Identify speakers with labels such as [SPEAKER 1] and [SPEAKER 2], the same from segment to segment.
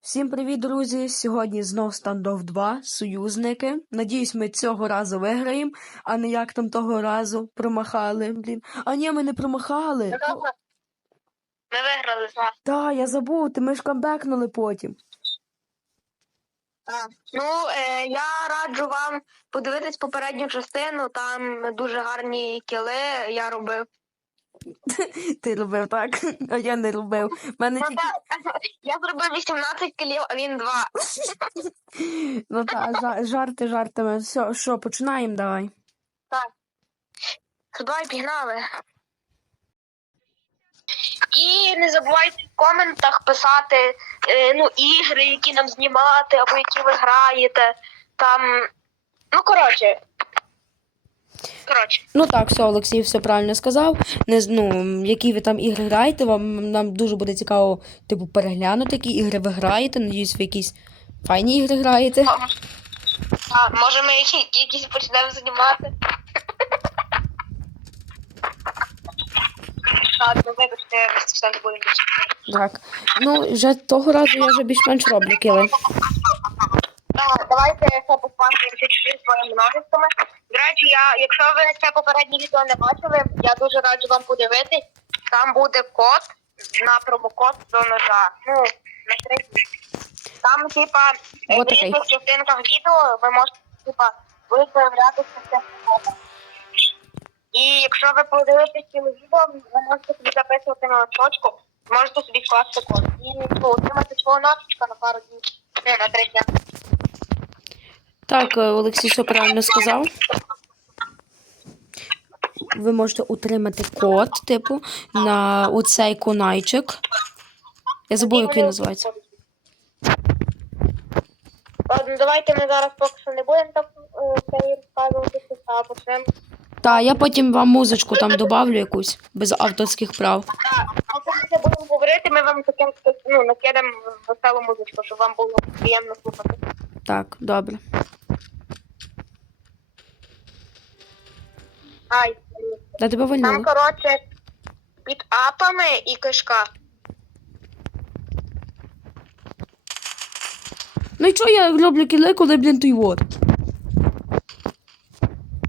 [SPEAKER 1] Всім привіт, друзі! Сьогодні знов стандоф 2, союзники. Надіюсь, ми цього разу виграємо, а не як там того разу промахали. Блін. А ні, ми не промахали.
[SPEAKER 2] Ми виграли так.
[SPEAKER 1] Та, я забув, ти ми ж камбекнули потім.
[SPEAKER 2] Ну, е, я раджу вам подивитись попередню частину, там дуже гарні кіли я робив.
[SPEAKER 1] Ти робив так, а я не робив. Мене тільки.
[SPEAKER 2] я зробив 18 кілів, а він 2.
[SPEAKER 1] Ну та, жа- жарти жартами. Все, що, починаємо давай. Так.
[SPEAKER 2] Давай, пігнали. І не забувайте в коментах писати е, ну, ігри, які нам знімати, або які ви граєте. Там. Ну, коротше. Коротше.
[SPEAKER 1] Ну так, все, Олексій все правильно сказав. Не, ну, які ви там ігри граєте, вам нам дуже буде цікаво, типу, переглянути, які ігри ви граєте. Надіюсь, ви якісь файні ігри граєте.
[SPEAKER 2] А, може ми які, якісь почнемо знімати? Вибачте, будемо.
[SPEAKER 1] Так. Ну, вже того разу я вже більш-менш роблю кіли.
[SPEAKER 2] Так, давайте ще посмакуємося чужі своїми ножичками. До речі, я, якщо ви це попереднє відео не бачили, я дуже раджу вам подивитись. Там буде код на промокод до ножа. Ну, на три. Там, типа, в різних частинках відео ви можете, типа, будуть появлятися це фото. І якщо ви подивитесь ціле відео, ви можете собі записувати на листочку, можете собі скласти код. І ну, отримати свого ножичка на пару днів, не, на три дні.
[SPEAKER 1] Так, е, Олексій все правильно сказав. Ви можете утримати код, типу, на у цей кунайчик. Я забув, як він називається.
[SPEAKER 2] Ладно, давайте ми зараз поки що не будемо так е, це і розказувати, а почнемо.
[SPEAKER 1] Та, я потім вам музичку там добавлю якусь без авторських прав.
[SPEAKER 2] Так, а поки ми будемо говорити, ми вам таким ну, накидемо веселу музичку, щоб вам було приємно слухати.
[SPEAKER 1] Так, добре.
[SPEAKER 2] Ай,
[SPEAKER 1] Да тебе
[SPEAKER 2] там, коротше, під апами і кишка.
[SPEAKER 1] Ну і чого я роблю кіли, коли, блін, той вот?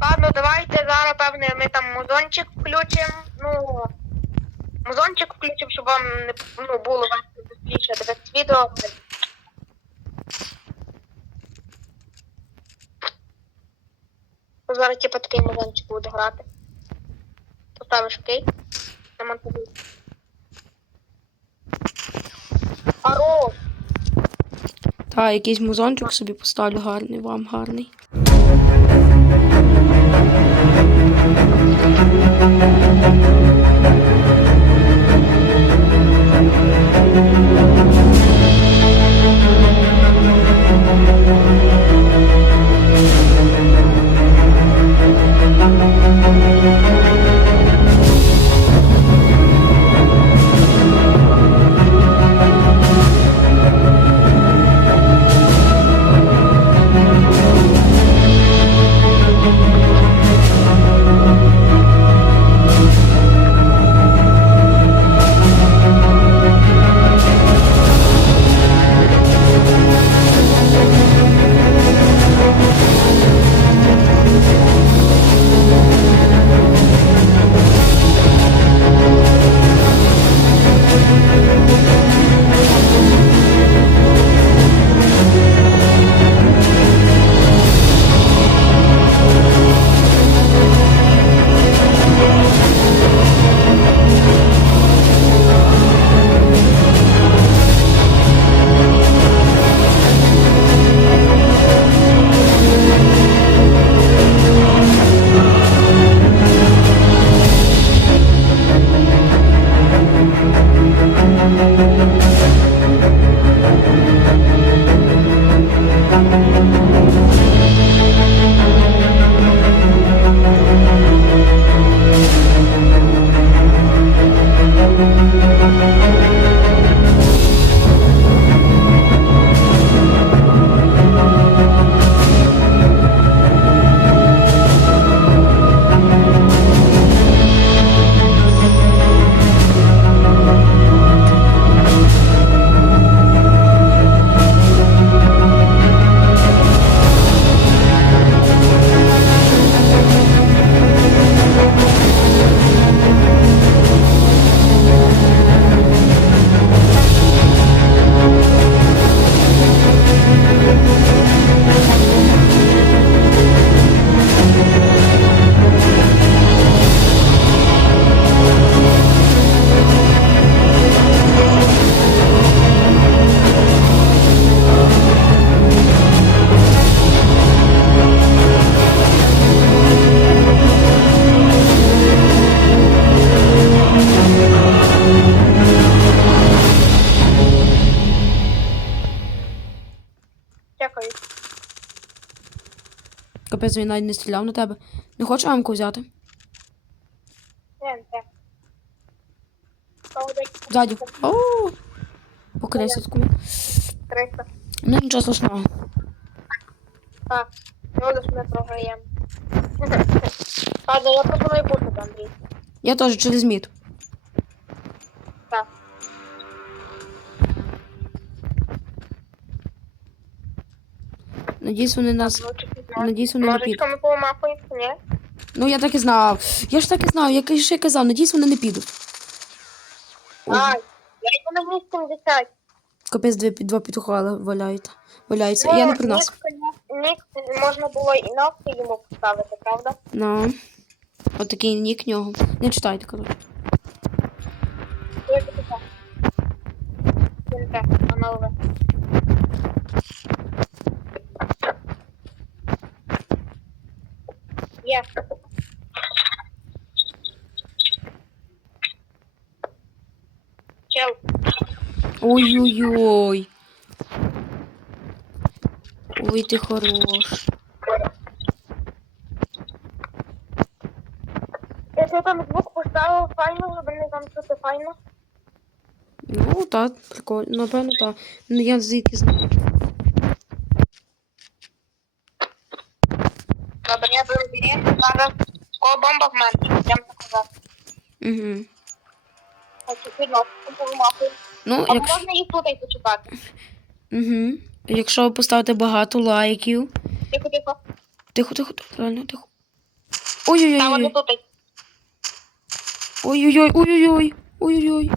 [SPEAKER 2] Ладно, давайте зараз, певне, ми там музончик включимо. Ну, музончик включимо, щоб вам не ну, було весело быстріше дивитися відео. зараз типа такий момент буде грати. Поставиш окей? На монтажі. Хорош!
[SPEAKER 1] Та, якийсь музончик собі поставлю гарний, вам гарний. Thank you. Капець він навіть не стріляв на тебе. Не хочеш амку взяти? Ззаді. По кресочку.
[SPEAKER 2] 300.
[SPEAKER 1] Ну нічого страшного.
[SPEAKER 2] Так, ну лиш ми програємо. Ладно, я пропоную пушити, Андрій.
[SPEAKER 1] Я теж через мід.
[SPEAKER 2] Так.
[SPEAKER 1] Надіюсь, вони нас.
[SPEAKER 2] Ну,
[SPEAKER 1] Надіюсь, вони не підуть.
[SPEAKER 2] Ножичками помахують, ні?
[SPEAKER 1] Ну я так і знав. Я ж так і знав, я ще казав, надіюсь, вони не підуть.
[SPEAKER 2] Ай, я йду на місць 70.
[SPEAKER 1] Капець дві, два петуха валяють. Валяються. Я не при нас.
[SPEAKER 2] Нік, нік можна було і навки йому поставити, правда?
[SPEAKER 1] Ну. Отакий нік нього. Не читайте, коротше.
[SPEAKER 2] Я таки так. Він те. Є. Чел,
[SPEAKER 1] Ой-ой-ой. Ой, ти хорош.
[SPEAKER 2] якщо там звук поставив файно, щоб не там чути файно.
[SPEAKER 1] Ну, так, прикольно. Напевно, так. Ну я звідки знаю.
[SPEAKER 2] Добре, я беру білет, зараз кого бомба в мене, я вам показав.
[SPEAKER 1] Угу.
[SPEAKER 2] Хочу підносити.
[SPEAKER 1] Ну,
[SPEAKER 2] А
[SPEAKER 1] якщо.
[SPEAKER 2] можна їх тут і почекати?
[SPEAKER 1] Угу. Якщо ви поставите багато лайків.
[SPEAKER 2] Тихо, тихо.
[SPEAKER 1] Тихо, тихо, реально тихо. Ой-ой-ой. Ой-ой-ой, ой-ой-ой. Ой-ой-ой.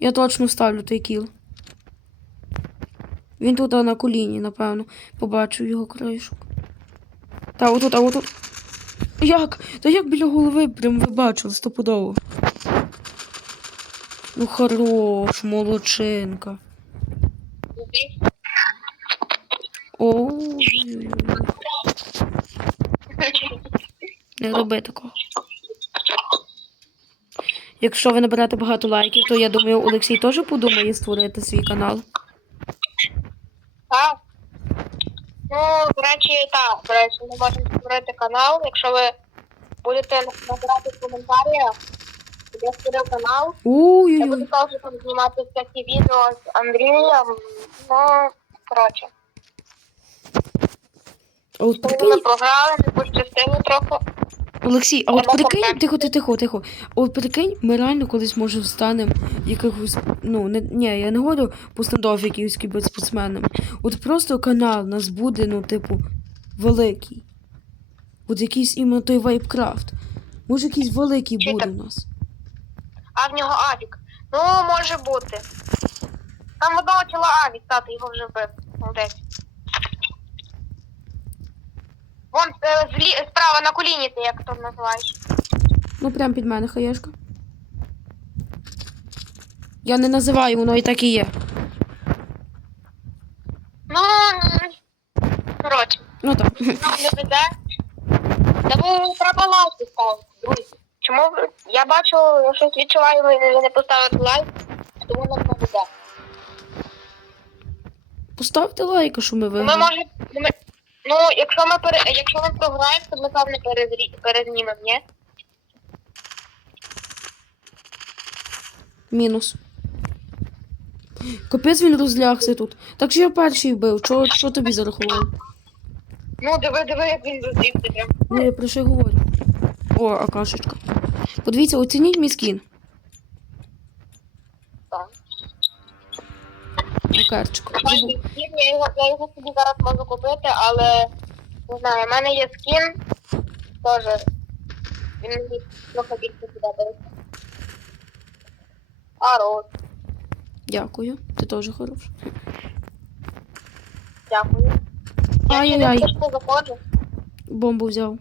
[SPEAKER 1] Я точно ставлю той кіл. Він тут на коліні, напевно. Побачу його краєшок. Та отут, а отут. Як? Та як біля голови прям ви бачили стопудово. Ну хорош, молодчинка. Ой. Не роби такого. Якщо ви наберете багато лайків, то я думаю, Олексій теж подумає створити свій канал.
[SPEAKER 2] Так. Ну, речі, так, до речі, ми можемо створити канал. Якщо ви будете набирати в коментарях, я створив канал, я буду теж там знімати всякі відео з Андрієм. Ну, коротше.
[SPEAKER 1] А от
[SPEAKER 2] ми
[SPEAKER 1] прикинь,
[SPEAKER 2] програли, не пощастило трохи.
[SPEAKER 1] Олексій, а от
[SPEAKER 2] Треба
[SPEAKER 1] прикинь, тихо, тихо, тихо, тихо. А От прикинь, ми реально колись може встанемо якихось, ну, не, ні, я не говорю по стендофі якихось кіберспортсменами. От просто канал у нас буде, ну, типу, великий. От якийсь іменно той вайпкрафт. Може, якийсь великий
[SPEAKER 2] Чи
[SPEAKER 1] буде
[SPEAKER 2] так?
[SPEAKER 1] у нас.
[SPEAKER 2] А в нього авік. Ну, може бути. Там в одного тіла авік, тато його вже вбив. Молодець. Вон е, злі, справа на коліні ти як то називаєш.
[SPEAKER 1] Ну, прям під мене хаєшка. Я не називаю, воно і так і є.
[SPEAKER 2] Ну, м, коротше,
[SPEAKER 1] Ну так.
[SPEAKER 2] нам не веде. Тому треба лайки ставити, друзі. Чому я бачу, я щось відчуваю, ви не поставите лайк, тому нам не веде.
[SPEAKER 1] Поставте лайк, що ми
[SPEAKER 2] Ми
[SPEAKER 1] виграли.
[SPEAKER 2] може, ми, ну, якщо ми пере, якщо ми програємо, то ми не перезрі- перезнімемо, ні?
[SPEAKER 1] Мінус. Капець він розлягся тут. Так що я перший вбив. Що, що тобі зарахував?
[SPEAKER 2] Ну, диви, диви, як він зустрівся прям.
[SPEAKER 1] Ну, я про що й говорю. О, акашечка. Подивіться, оцініть мій скін.
[SPEAKER 2] Так.
[SPEAKER 1] Акарчик.
[SPEAKER 2] Скін, Я його, я його собі зараз можу купити, але не знаю, в мене є скін, теж він мені трохи більше подобається. Рот,
[SPEAKER 1] Дякую. Ти теж хорош.
[SPEAKER 2] дякую. Я
[SPEAKER 1] Ай-яй-яй. Бомбу взяв.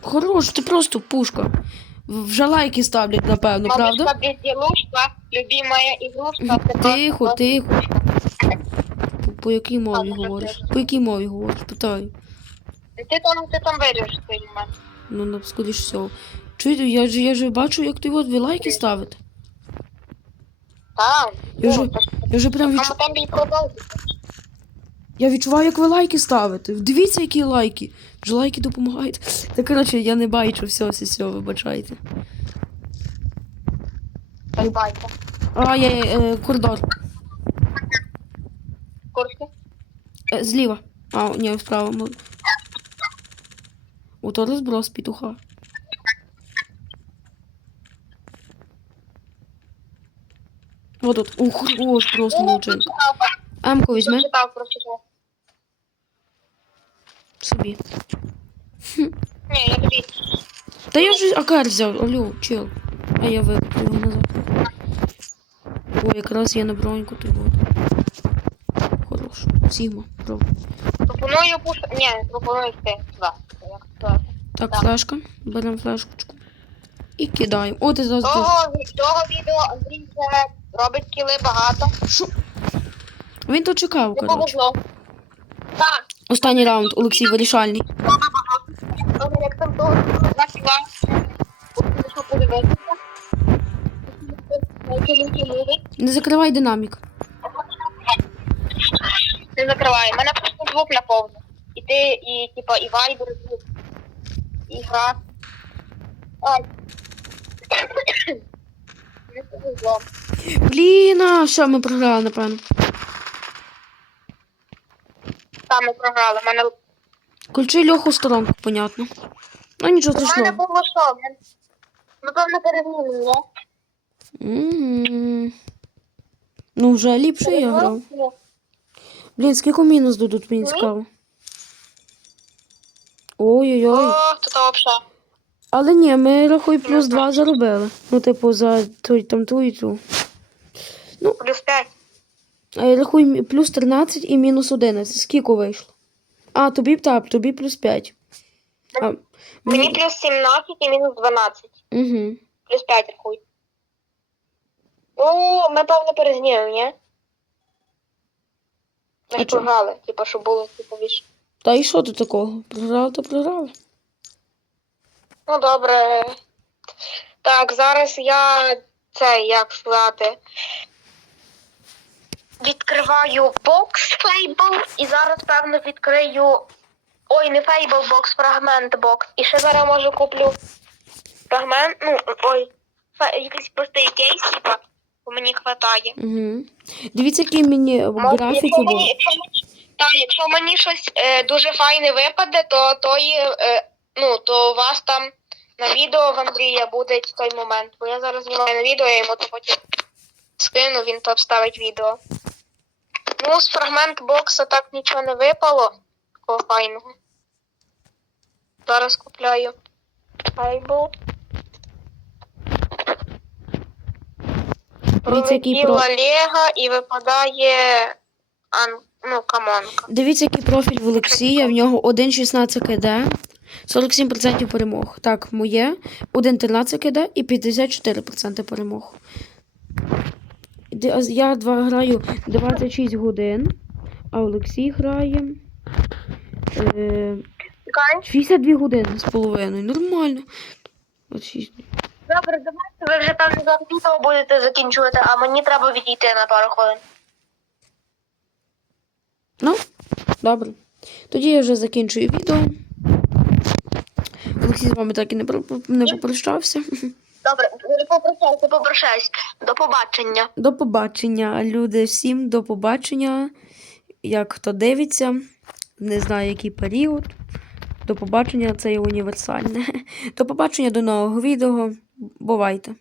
[SPEAKER 1] Хорош, ти просто пушка. Вже лайки ставлять, напевно, правда?
[SPEAKER 2] Мамочка любимая игрушка. це
[SPEAKER 1] Тихо, тихо. По, якій мові говориш? По якій мові говориш? Питаю.
[SPEAKER 2] Ти там, ти там виріжеш цей момент.
[SPEAKER 1] Ну, на скоріш всього. Чуєте, я ж я ж бачу, як ти от ви лайки ставите.
[SPEAKER 2] Так,
[SPEAKER 1] Я вже-
[SPEAKER 2] ну, ж
[SPEAKER 1] Я вже прям
[SPEAKER 2] в
[SPEAKER 1] відчу...
[SPEAKER 2] тому темпі і продовжуйте.
[SPEAKER 1] Я відчуваю, як ви лайки ставите. Дивіться, які лайки. Ж лайки допомагають. Та коротше, я не бачу все, все, все, вибачайте.
[SPEAKER 2] Бай-байте.
[SPEAKER 1] А, я е, коридор.
[SPEAKER 2] Курси.
[SPEAKER 1] Е, зліва. А, ні, справа. мо- Ото розброс петуха. Вот тут. Ух, ось просто молодчинка. Емку візьми
[SPEAKER 2] прочитав, прочитав.
[SPEAKER 1] собі.
[SPEAKER 2] Ні, я тобі.
[SPEAKER 1] Та я вже акар взяв, алло, чел. А я викупив назад. О, якраз є на броньку вот. Хорош. Сігма, пробуй.
[SPEAKER 2] Пропоную пуш... Ні, пропоную йти. Туди.
[SPEAKER 1] Так,
[SPEAKER 2] Так.
[SPEAKER 1] флешка. Беремо флешечку. І кидаємо. О, ти зараз.
[SPEAKER 2] Того, того відео Андрій вже робить кіли багато.
[SPEAKER 1] Що? Він то чекав, коротше.
[SPEAKER 2] Так,
[SPEAKER 1] Останній раунд, Олексій вирішальний. Не закривай динамік.
[SPEAKER 2] Не закривай. У мене просто звук на повну. І ти, і типа, і вайбер, звук. І гра. Ай.
[SPEAKER 1] Блін, а що ми програли, напевно.
[SPEAKER 2] Там ми програли. Мене,
[SPEAKER 1] Ключи Льоху сторонку, понятно. Ну нічого
[SPEAKER 2] у мене
[SPEAKER 1] страшного.
[SPEAKER 2] було що? Ми- Напевно, перемінили.
[SPEAKER 1] Ну, вже ліпше я грав. Блін, скільки мінус дадуть, мені
[SPEAKER 2] Ні.
[SPEAKER 1] цікаво. Ой-ой-ой.
[SPEAKER 2] О, то то взагалі.
[SPEAKER 1] Але ні, ми рахуй плюс 2 заробили. Ну, типу, за той, там ту і ту.
[SPEAKER 2] Плюс 5.
[SPEAKER 1] А рахуй плюс 13 і мінус 11. Скільки вийшло? А, тобі так, тобі плюс 5. А,
[SPEAKER 2] Мені плюс 17 і мінус 12.
[SPEAKER 1] Угу.
[SPEAKER 2] Плюс 5 рахуй. Ну, ми певно перезнімемо, ні? Ми ж програли, типу, щоб було цікавіше.
[SPEAKER 1] Та і що тут такого? Програли, то програли.
[SPEAKER 2] Ну, добре. Так, зараз я це, як сказати. Відкриваю бокс Fable і зараз, певно, відкрию. Ой, не Fable бокс, фрагмент бокс. І ще зараз може куплю фрагмент. Ну, ой, фе- якийсь простий кейс, типа, бо мені хватає.
[SPEAKER 1] Угу. Дивіться, які мені графіки були.
[SPEAKER 2] якщо мені, так, якщо мені щось е, дуже файне випаде, то тої, е, ну, то у вас там на відео в Андрія буде той момент. Бо я зараз знімаю на відео, я йому то потім скину, він то вставить відео. Ну, з фрагмент бокса так нічого не випало. Такого файного. Зараз купляю. Файбл.
[SPEAKER 1] Дивіться, який про...
[SPEAKER 2] Пролетіла Лего і випадає ан... ну, камонка.
[SPEAKER 1] Дивіться, який профіль в Олексія. В нього 1,16 КД, 47% перемог. Так, моє 1,13 КД і 54% перемог. Я два граю 26 годин, а Олексій грає е, 62 години з половиною. Нормально. От шість.
[SPEAKER 2] Добре, давайте ви вже певно зараз відео будете закінчувати, а мені треба відійти на пару хвилин.
[SPEAKER 1] Ну, добре. Тоді я вже закінчую відео. Олексій з вами так і не попрощався.
[SPEAKER 2] Добре, попрощайся, попрощайся. До побачення.
[SPEAKER 1] До побачення, люди. Всім до побачення. Як хто дивиться, не знаю який період. До побачення, це є універсальне. До побачення до нового відео. Бувайте!